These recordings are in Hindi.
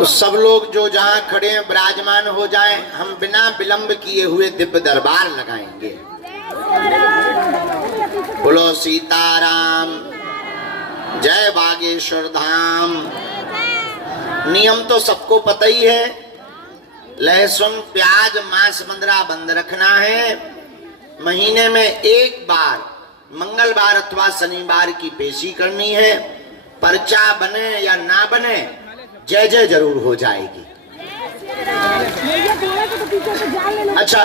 तो सब लोग जो जहां खड़े हैं विराजमान हो जाएं, हम बिना विलंब किए हुए दिव्य दरबार लगाएंगे। बोलो सीताराम, जय बागेश्वर धाम। नियम तो सबको पता ही है, लहसुन प्याज मांस मंदरा बंद रखना है। महीने में एक बार मंगलवार अथवा शनिवार की पेशी करनी है। पर्चा बने या ना बने, जय जय जरूर हो जाएगी। अच्छा,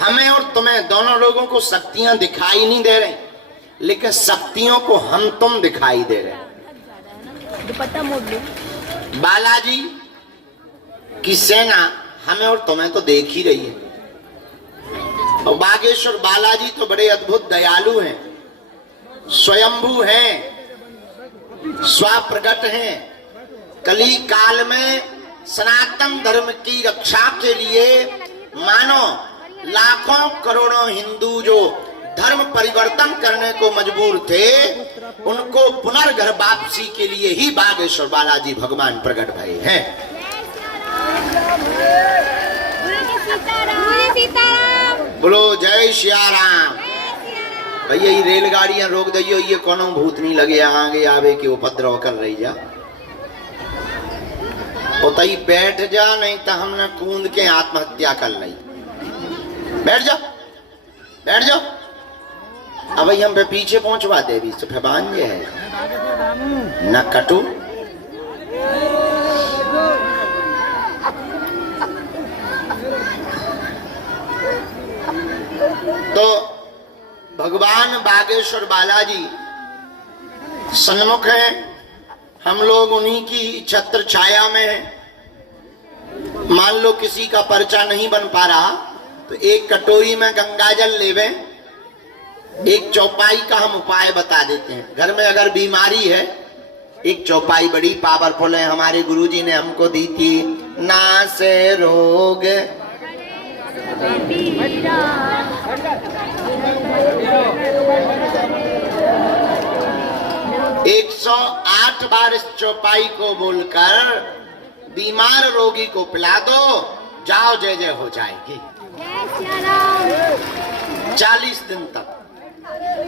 हमें और तुम्हें दोनों लोगों को शक्तियां दिखाई नहीं दे रही, लेकिन शक्तियों को हम तुम दिखाई दे रहे। बालाजी की सेना हमें और तुम्हें तो देख ही रही है। और बागेश्वर बालाजी तो बड़े अद्भुत दयालु हैं, स्वयंभू हैं, स्वप्रगट हैं। कली काल में सनातन धर्म की रक्षा के लिए मानो लाखों करोड़ों हिंदू जो धर्म परिवर्तन करने को मजबूर थे, उनको पुनर्घर वापसी के लिए ही बागेश्वर बालाजी भगवान प्रकट भए हैं। बोलो जय सियाराम। भैया ये रेलगाड़ियां रोक दियो, ये कोनो भूत नहीं लगे आगे आवे कि उपद्रव कर रही जा। उतई बैठ जा, नहीं तो हमने कूद के आत्महत्या कर ली। बैठ जा, बैठ जाओ। अब भाई हम पे पीछे पहुंचवा दे भी सफेबान ये है न कटु। तो भगवान बागेश्वर बालाजी सन्मुख हैं, हम लोग उन्हीं की छत्र छाया में हैं। मान लो किसी का पर्चा नहीं बन पा रहा तो एक कटोरी में गंगाजल लेवे, एक चौपाई का हम उपाय बता देते हैं। घर में अगर बीमारी है, एक चौपाई बड़ी पावरफुल है, हमारे गुरुजी ने हमको दी थी। नासे रोग 108 बार इस चौपाई को बोलकर बीमार रोगी को पिला दो, जाओ जय जय हो जाएगी। 40 दिन तक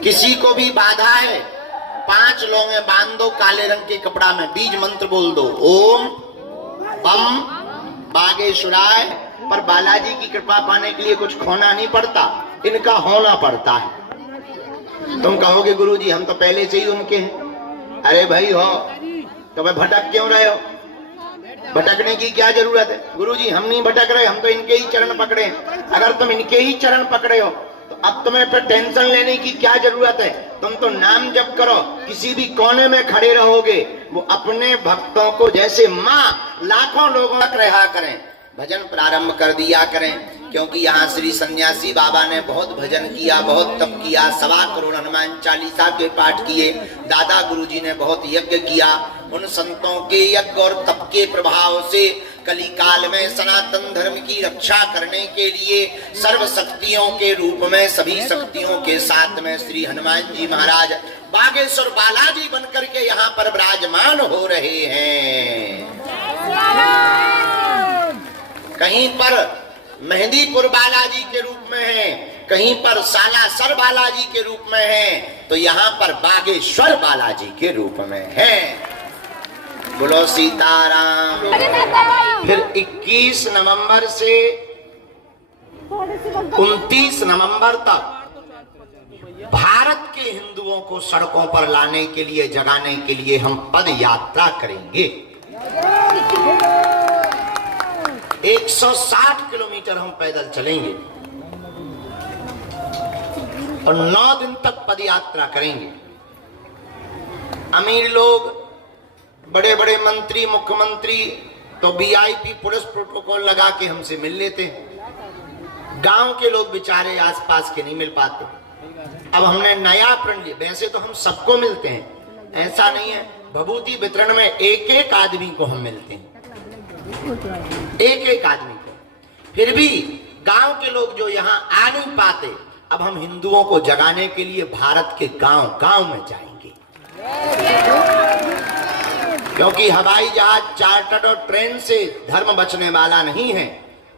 किसी को भी बाधा है, 5 लौंगे बांध दो काले रंग के कपड़ा में, बीज मंत्र बोल दो, ओम बम बागेश्वराय। पर बालाजी की कृपा पाने के लिए कुछ खोना नहीं पड़ता, इनका होना पड़ता है। तुम कहोगे गुरुजी हम तो पहले से ही उनके हैं। अरे भाई हो तो मैं भटक क्यों रहे हो? भटकने की क्या जरूरत है? गुरुजी हम नहीं भटक रहे, हम तो इनके ही चरण पकड़े। अगर तुम इनके ही चरण पकड़े हो तो अब तुम्हें फिर टेंशन लेने की क्या जरूरत है? तुम तो नाम जप करो, किसी भी कोने में खड़े रहोगे, वो अपने भक्तों को जैसे माँ लाखों लोगों तक रहा करें, भजन प्रारंभ कर दिया करें। क्योंकि यहाँ श्री सन्यासी बाबा ने बहुत भजन किया, बहुत तप किया, 1.25 करोड़ हनुमान चालीसा के पाठ किए। दादा गुरुजी ने बहुत यज्ञ किया। उन संतों के यज्ञ और तप के प्रभाव से कली काल में सनातन धर्म की रक्षा करने के लिए सर्व शक्तियों के रूप में, सभी शक्तियों के साथ में श्री हनुमान जी महाराज बागेश्वर बालाजी बनकर के यहाँ पर विराजमान हो रहे हैं। कहीं पर मेहंदीपुर बालाजी के रूप में है, कहीं पर सालासर बालाजी के रूप में है, तो यहाँ पर बागेश्वर बालाजी के रूप में है। बोलो सीताराम। फिर 21 नवंबर से 29 नवंबर तक भारत के हिंदुओं को सड़कों पर लाने के लिए, जगाने के लिए हम पद यात्रा करेंगे। 160 किलोमीटर हम पैदल चलेंगे और 9 दिन तक पद यात्रा करेंगे। अमीर लोग, बड़े बड़े मंत्री, मुख्यमंत्री तो वीआईपी पुलिस प्रोटोकॉल लगा के हमसे मिल लेते हैं। गांव के लोग बेचारे आसपास के नहीं मिल पाते। अब हमने नया प्रण लिया, वैसे तो हम सबको मिलते हैं, ऐसा नहीं है। भभूति वितरण में एक एक आदमी को हम मिलते हैं, एक एक आदमी को। फिर भी गांव के लोग जो यहाँ आ नहीं पाते, अब हम हिंदुओं को जगाने के लिए भारत के गांव गांव में जाएंगे। क्योंकि हवाई जहाज, चार्टर्ड और ट्रेन से धर्म बचने वाला नहीं है।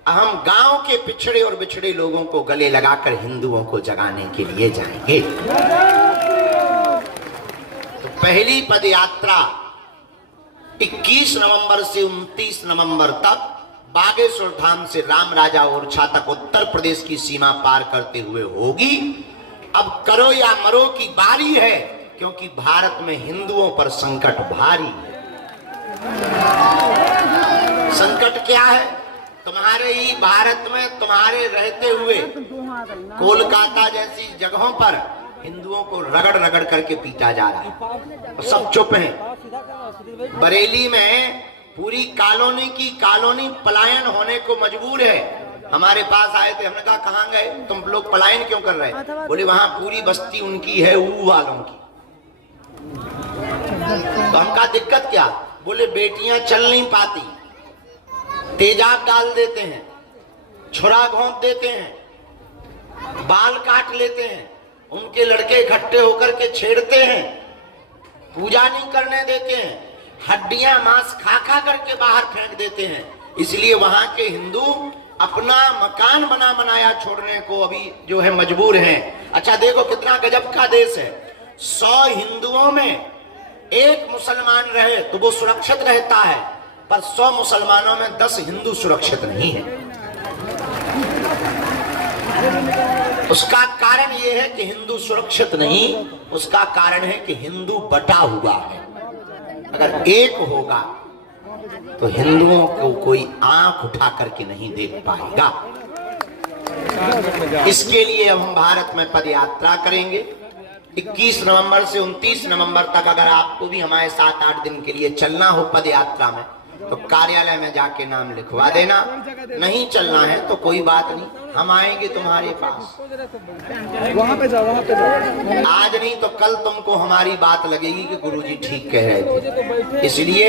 हम गांव के पिछड़े और बिछड़े लोगों को गले लगाकर हिंदुओं को जगाने के लिए जाएंगे। तो पहली पद यात्रा 21 नवंबर से 29 नवंबर तक बागेश्वर धाम से राम राजा ओरछा तक उत्तर प्रदेश की सीमा पार करते हुए होगी। अब करो या मरो की बारी है, क्योंकि भारत में हिंदुओं पर संकट भारी है। संकट क्या है? तुम्हारे ही भारत में तुम्हारे रहते हुए कोलकाता जैसी जगहों पर हिंदुओं को रगड़ रगड़ करके पीटा जा रहा है और सब चुप हैं। बरेली में पूरी कॉलोनी पलायन होने को मजबूर है। हमारे पास आए थे, हमने कहा कहां गए तुम लोग, पलायन क्यों कर रहे हैं? बोले वहां पूरी बस्ती उनकी है, ऊ वालों की। तो हम कहा दिक्कत क्या? बोले बेटियां चल नहीं पाती, तेजाब डाल देते हैं, छुरा घोंप देते हैं, बाल काट लेते हैं, उनके लड़के इकट्ठे होकर के छेड़ते हैं, पूजा नहीं करने देते हैं, हड्डियां मांस खा खा करके बाहर फेंक देते हैं। इसलिए वहां के हिंदू अपना मकान बना बनाया छोड़ने को अभी जो है मजबूर हैं। अच्छा देखो कितना गजब का देश है। 100 हिंदुओं में एक मुसलमान रहे तो वो सुरक्षित रहता है, पर 100 मुसलमानों में 10 हिंदू सुरक्षित नहीं है। उसका कारण यह है कि हिंदू सुरक्षित नहीं, उसका कारण है कि हिंदू बटा हुआ है। अगर एक होगा तो हिंदुओं को कोई आंख उठा करके नहीं देख पाएगा। इसके लिए अब हम भारत में पदयात्रा करेंगे 21 नवंबर से 29 नवंबर तक। अगर आपको भी हमारे 7-8 दिन के लिए चलना हो पदयात्रा में तो कार्यालय में जाके नाम लिखवा देना। नहीं चलना है तो कोई बात नहीं, हम आएंगे तुम्हारे पास। वहां पे जाओ, वहां पे जाओ। आज नहीं तो कल तुमको हमारी बात लगेगी कि गुरुजी ठीक कह रहे थे। इसलिए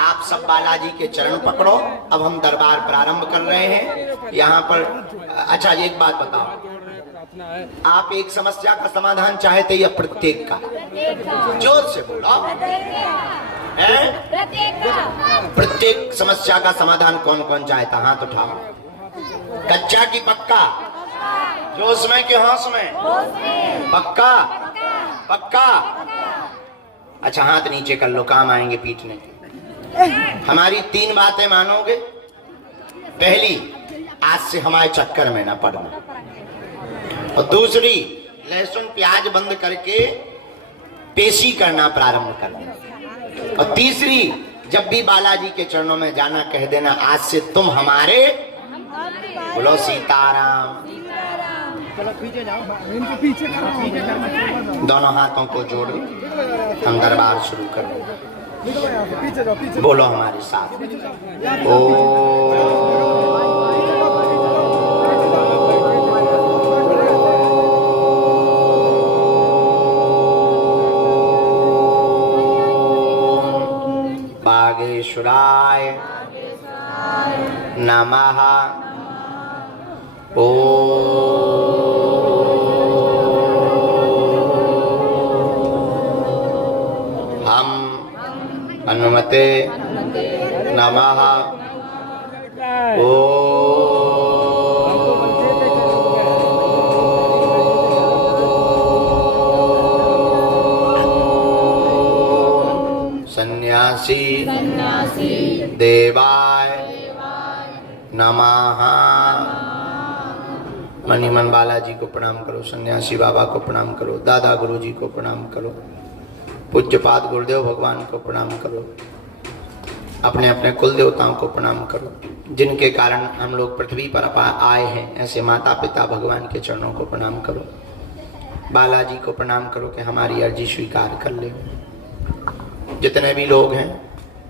आप सब बालाजी के चरण पकड़ो। अब हम दरबार प्रारंभ कर रहे हैं यहाँ पर। अच्छा एक बात बताओ, आप एक समस्या का समाधान चाहते या प्रत्येक का? जोर से बोलो। प्रत्येक समस्या का समाधान कौन कौन चाहता? हाथ उठाओ। कच्चा की पक्का? जोश में कि होश में? पक्का पक्का। अच्छा हाथ नीचे कर लो, काम आएंगे पीटने। हमारी 3 बातें मानोगे। पहली, आज से हमारे चक्कर में ना पड़ना। और दूसरी, लहसुन प्याज बंद करके पेशी करना प्रारंभ करना। और तीसरी, जब भी बालाजी के चरणों में जाना कह देना आज से तुम हमारे। बोलो सीताराम। दोनों हाथों को जोड़ो, हम दरबार शुरू करें। बोलो हमारे साथ। बागेश्वराय नमः। हम हनुमते नमः। सन्यासी देवाय नमः। मणिमन बालाजी को प्रणाम करो, सन्यासी बाबा को प्रणाम करो, दादा गुरुजी को प्रणाम करो, पूज्यपाद गुरुदेव भगवान को प्रणाम करो, अपने अपने कुल देवताओं को प्रणाम करो, जिनके कारण हम लोग पृथ्वी पर आए हैं। ऐसे माता पिता भगवान के चरणों को प्रणाम करो। बालाजी को प्रणाम करो कि हमारी अर्जी स्वीकार कर ले। जितने भी लोग हैं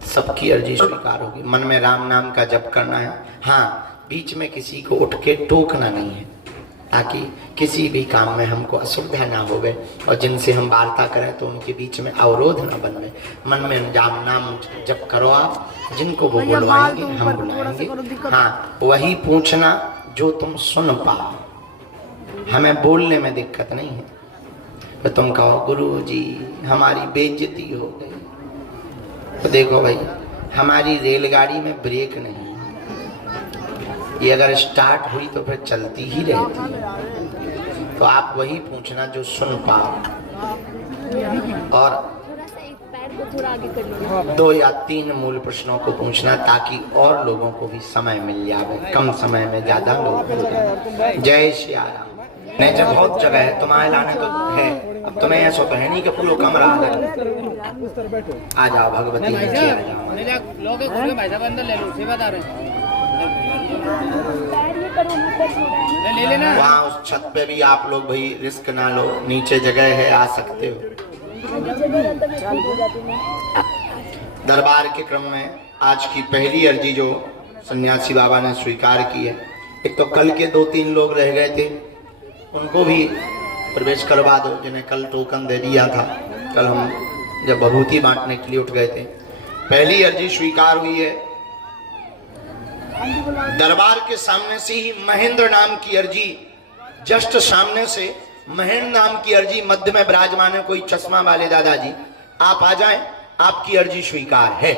सबकी अर्जी स्वीकार होगी। मन में राम नाम का जप करना है। हाँ, बीच में किसी को उठ के टोकना नहीं है, ताकि किसी भी काम में हमको असुविधा ना होवे और जिनसे हम वार्ता करें तो उनके बीच में अवरोध ना बने। मन में नाम जप करो आप, जिनको वो बुलवाएंगे हम बुलाएंगे। हाँ, वही पूछना जो तुम सुन पाओ। हमें बोलने में दिक्कत नहीं है, तो तुम कहो गुरु जी हमारी बेइज्जती हो गई, तो देखो भाई, हमारी रेलगाड़ी में ब्रेक नहीं, ये अगर स्टार्ट हुई तो फिर चलती ही रहती है। तो आप वही पूछना जो सुन पाओ, और थोड़ा आगे कर लो। 2 या 3 मूल प्रश्नों को पूछना, ताकि और लोगों को भी समय मिल जाए, कम समय में ज्यादा लोग हो जाए। जय श्री राम। नहीं, जब बहुत जगह है, तुम्हारे लाने तो है, अब तुम्हें ऐसा तो है नहीं कि पूरा कमरा आ जाओ। भगवती नीचे आ जाओ। भाई साहब अंदर ले लो, सेवा बता रहे हैं। ले लेना। वहाँ उस छत पे भी आप लोग भाई रिस्क ना लो, नीचे जगह है, आ सकते हो। दरबार के क्रम में आज की पहली अर्जी जो सन्यासी बाबा ने स्वीकार की है, एक तो कल के 2-3 लोग रह गए थे, उनको भी प्रवेश करवा दो, जिन्हें कल टोकन दे दिया था। कल हम जब भभूति बांटने के लिए उठ गए थे, पहली अर्जी स्वीकार हुई है। दरबार के सामने से ही महेंद्र नाम की अर्जी, जस्ट सामने से महेंद्र नाम की अर्जी, मध्य में विराजमान है कोई चश्मा वाले दादाजी, आप आ जाएं, आपकी अर्जी स्वीकार है।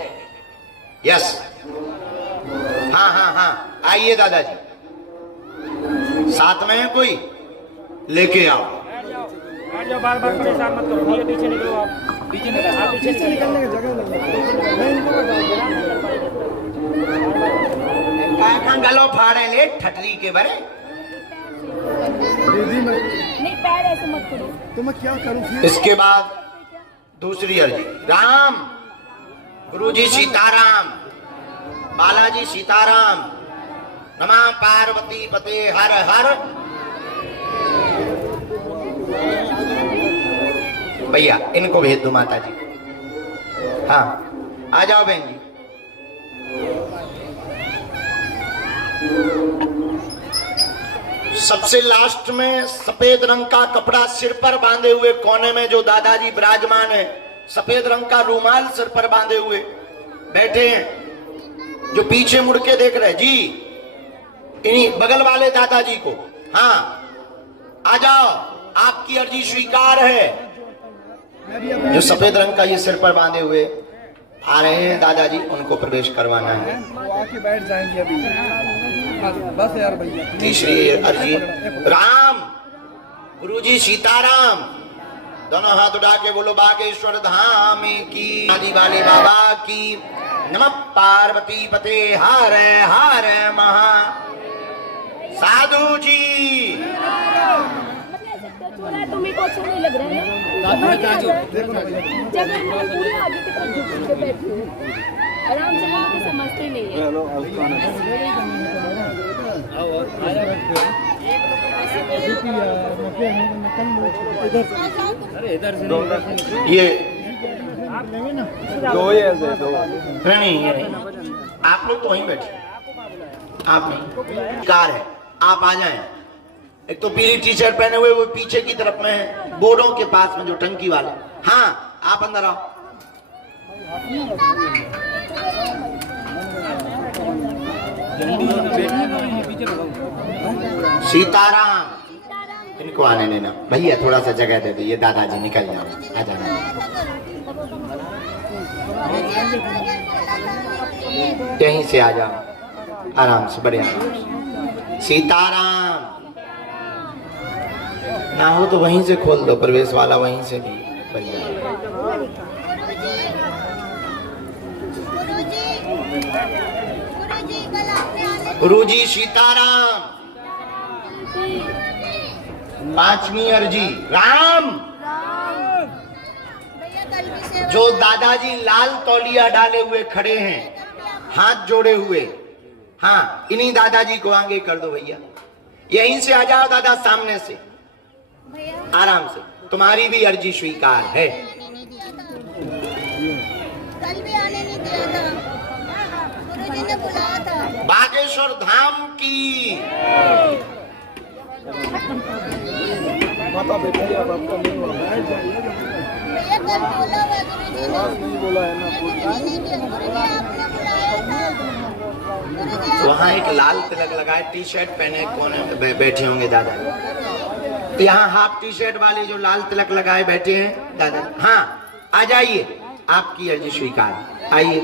यस, हाँ हाँ हाँ, आइए दादाजी, साथ में है कोई, लेके आओ। बार बार परेशान मत करो, पीछे निकलो आप, पीछे निकलने की जगह कहाँ गलो फाड़े ले ठटरी के बरे। नहीं, पैर ऐसे मत करो। तो मैं क्या करूं फिर? इसके बाद दूसरी अर्जी, राम गुरुजी सीताराम, बालाजी सीताराम, नमः पार्वती पते हर हर। भैया इनको भेज दो माता जी। हाँ, आ जाओ बहन जी। सबसे लास्ट में सफेद रंग का कपड़ा सिर पर बांधे हुए कोने में जो दादाजी विराजमान है, सफेद रंग का रूमाल सिर पर बांधे हुए बैठे हैं, जो पीछे मुड़ के देख रहे जी, इन्हीं बगल वाले दादाजी को। हाँ, आ जाओ, आपकी अर्जी स्वीकार है। जो सफेद रंग का ये सिर पर बांधे हुए आ रहे हैं दादाजी, उनको प्रवेश करवाना है। वो आके बैठ जाएंगे अभी। बस यार भैया। तीसरी अर्जी, राम गुरुजी सीताराम, दोनों हाथ उठा के बोलो बागेश्वर धाम की, आदि वाले बाबा की, नमः पार्वती पते हर हर महा। साधु जी तुम्हें को अच्छा नहीं लग रहा है? जब हम पूरे आगे की तरफ झुक के बैठे हैं, आराम से लोग समझते नहीं है। ये दो ही ऐसे दो। नहीं, ये नहीं, आप लोग तो वहीं बैठे, आप नहीं, कार है, आप आ जाएं। एक तो पीली टी शर्ट पहने हुए वो पीछे की तरफ में है, बोर्डों के पास में जो टंकी वाले। हाँ, आप अंदर आओ। सीताराम, इनको आने देना भैया, थोड़ा सा जगह दे दीजिए, दादाजी निकल जाओ, आ जाना। यहीं से आ जाओ, आराम से, बड़े आराम से। सीताराम, ना हो तो वहीं से खोल दो, प्रवेश वाला वहीं से भी बन जाए। गुरुजी सीताराम। पांचवी अर्जी, राम जो दादाजी लाल तौलिया डाले हुए खड़े हैं, हाथ जोड़े हुए, हाँ, इन्हीं दादाजी को आगे कर दो भैया। यहीं से आ जाओ दादा, सामने से, आराम से। तुम्हारी भी अर्जी स्वीकार है। कल भी आने नहीं दिया था, गुरुजी ने बुलाया था। बागेश्वर धाम की माता बेटा अब आपका नहीं हुआ। भैया कल बोला हुआ गुरुजी ने, नहीं बोला है ना, गुरुजी ने आपने बुलाया था। वहाँ एक लाल तिलक लगाए, टी शर्ट पहने कोने में बैठे होंगे दादा। यहाँ हाफ टी शर्ट वाले जो लाल तिलक लगाए बैठे हैं दादा, हाँ, आ जाइए, आपकी अर्जी स्वीकार। आइए,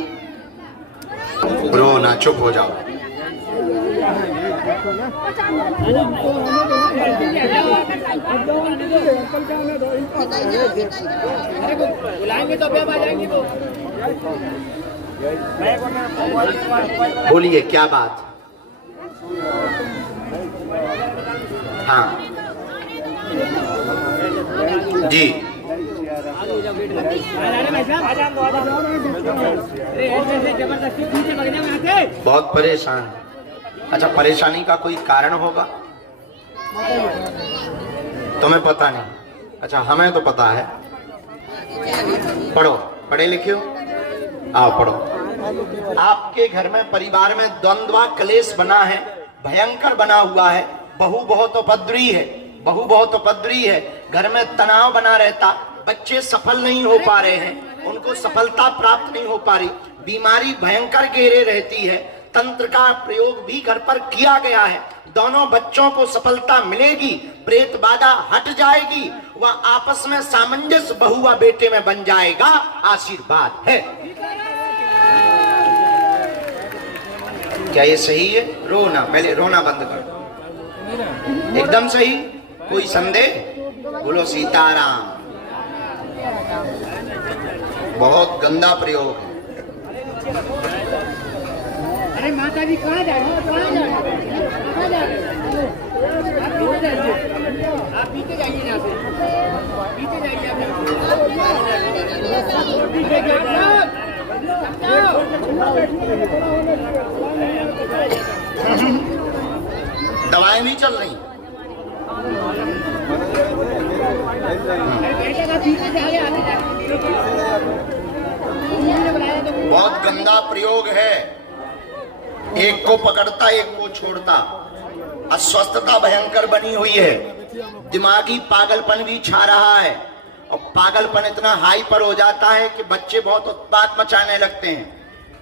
रो ना, चुप हो जाओ। बुलाएंगे तो अब आ जाएंगे वो। बोलिए क्या बात। हाँ जी, बहुत परेशान। अच्छा, परेशानी का कोई कारण होगा? तुम्हें पता नहीं? अच्छा, हमें तो पता है। पढ़ो, पढ़े लिखे हो, आओ पढ़ो। आपके घर में, परिवार में द्वंद्व क्लेश बना है, भयंकर बना हुआ है। बहू बहुत उपद्रवी है, बहू बहुत उपद्रवी है। घर में तनाव बना रहता, बच्चे सफल नहीं हो पा रहे हैं, उनको सफलता प्राप्त नहीं हो पा रही, बीमारी भयंकर घेरे रहती है। तंत्र का प्रयोग भी घर पर किया गया है, दोनों बच्चों को सफलता मिलेगी, प्रेत बाधा हट जाएगी, वह आपस में सामंजस्य बहू व बेटे में बन जाएगा, आशीर्वाद है। क्या ये सही है? रोना, पहले रोना बंद करो। एकदम सही, कोई संदेह? बोलो सीताराम। बहुत गंदा प्रयोग है। अरे माता जी कहाँ जा रहे हो? कहाँ जा रहे हो? आप पीछे जाइए यहाँ से, पीछे जाइए दवाएं नहीं चल रही। बहुत गंदा प्रयोग है, एक को पकड़ता एक को छोड़ता। अस्वस्थता भयंकर बनी हुई है, दिमागी पागलपन भी छा रहा है, और पागलपन इतना हाई पर हो जाता है कि बच्चे बहुत उत्पात मचाने लगते हैं,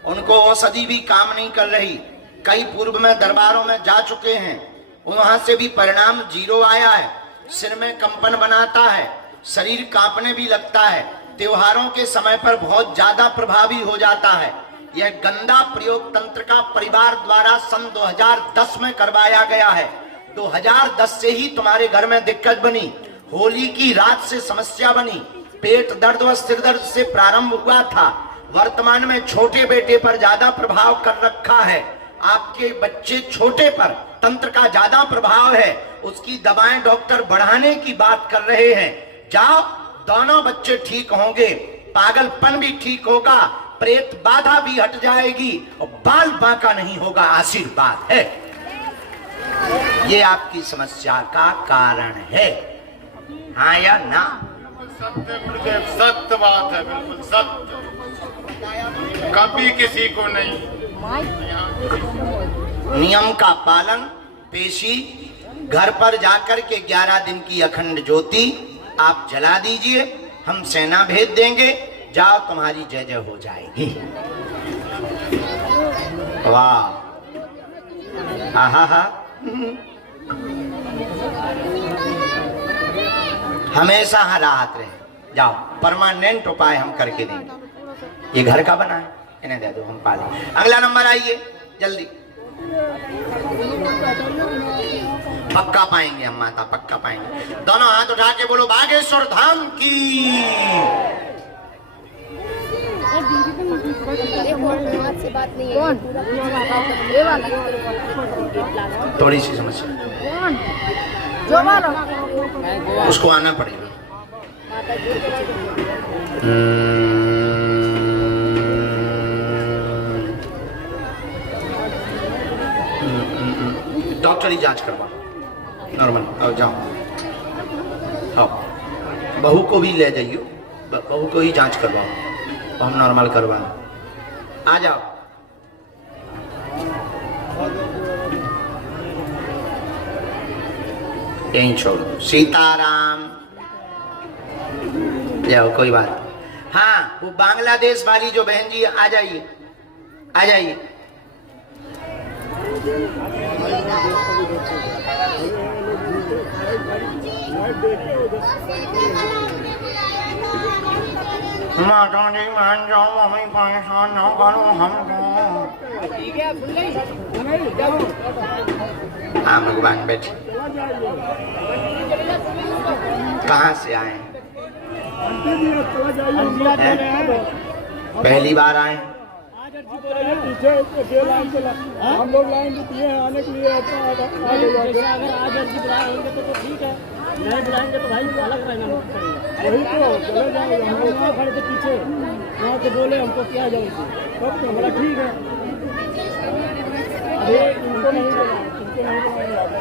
उनको औषधि भी काम नहीं कर रही। कई पूर्व में दरबारों में जा चुके हैं, वहां से भी परिणाम जीरो आया है। सिर में कंपन बनाता है, शरीर कांपने भी लगता है, त्योहारों के समय पर बहुत ज्यादा प्रभावी हो जाता है। यह गंदा प्रयोग तंत्र का परिवार द्वारा सन 2010 में करवाया गया है। 2010 से ही तुम्हारे घर में दिक्कत बनी, होली की रात से समस्या बनी, पेट दर्द व सिर दर्द से प्रारंभ हुआ था। वर्तमान में छोटे बेटे पर ज्यादा प्रभाव कर रखा है, आपके बच्चे छोटे पर तंत्र का ज्यादा प्रभाव है, उसकी दवाएं डॉक्टर बढ़ाने की बात कर रहे हैं। जाओ, दोनों बच्चे ठीक होंगे, पागलपन भी ठीक होगा, प्रेत बाधा भी हट जाएगी, और बाल बांका नहीं होगा, आशीर्वाद है। ये आपकी समस्या का कारण है, हाँ या ना? सत्य गुरुदेव, सत्य बात है, बिल्कुल सत्य। कभी किसी को नहीं। नियम का पालन, पेशी, घर पर जाकर के 11 दिन की अखंड ज्योति आप जला दीजिए, हम सेना भेज देंगे, जाओ तुम्हारी जय जय हो जाएगी। वाह, हा हा। हमेशा राहत रहे, जाओ, परमानेंट उपाय हम करके देंगे। ये घर का बना है, इन्हें दे दो, हम पालें। अगला नंबर आइए जल्दी। पक्का पाएंगे हम माता, पक्का पाएंगे। दोनों हाथ उठा के बोलो बागेश्वर धाम की। से बात नहीं है, थोड़ी सी समस्या, उसको आना पड़ेगा। डॉक्टरी जांच करवा, नॉर्मल। अब जाओ, आओ, बहू को भी ले जाइयो, बहू को ही जांच करवाओ, हम नॉर्मल करवा। आ जाओ, यहीं छोड़ दो। सीताराम, जाओ, कोई बात। हाँ, वो बांग्लादेश वाली जो बहन जी, आ जाइए, आ जाइए। माता जी मान जाओ, हमें परेशान न करो हमको। हाँ भगवान बैठे। कहाँ से आए हैं? पहली बार आए? हम लोग लाइन जो दिए हैं आने के लिए अगर आज अर्जी बुलाएंगे तो ठीक है, नहीं बुलाएंगे तो भाई अलग रहना पड़ेगा। वही तो चले जाएंगे, हम लोग वहाँ खड़े थे पीछे, वहाँ से बोले हमको क्या जाएगी, तब तो बोला ठीक है। अरे इनको नहीं बोला, इनको नहीं बोला।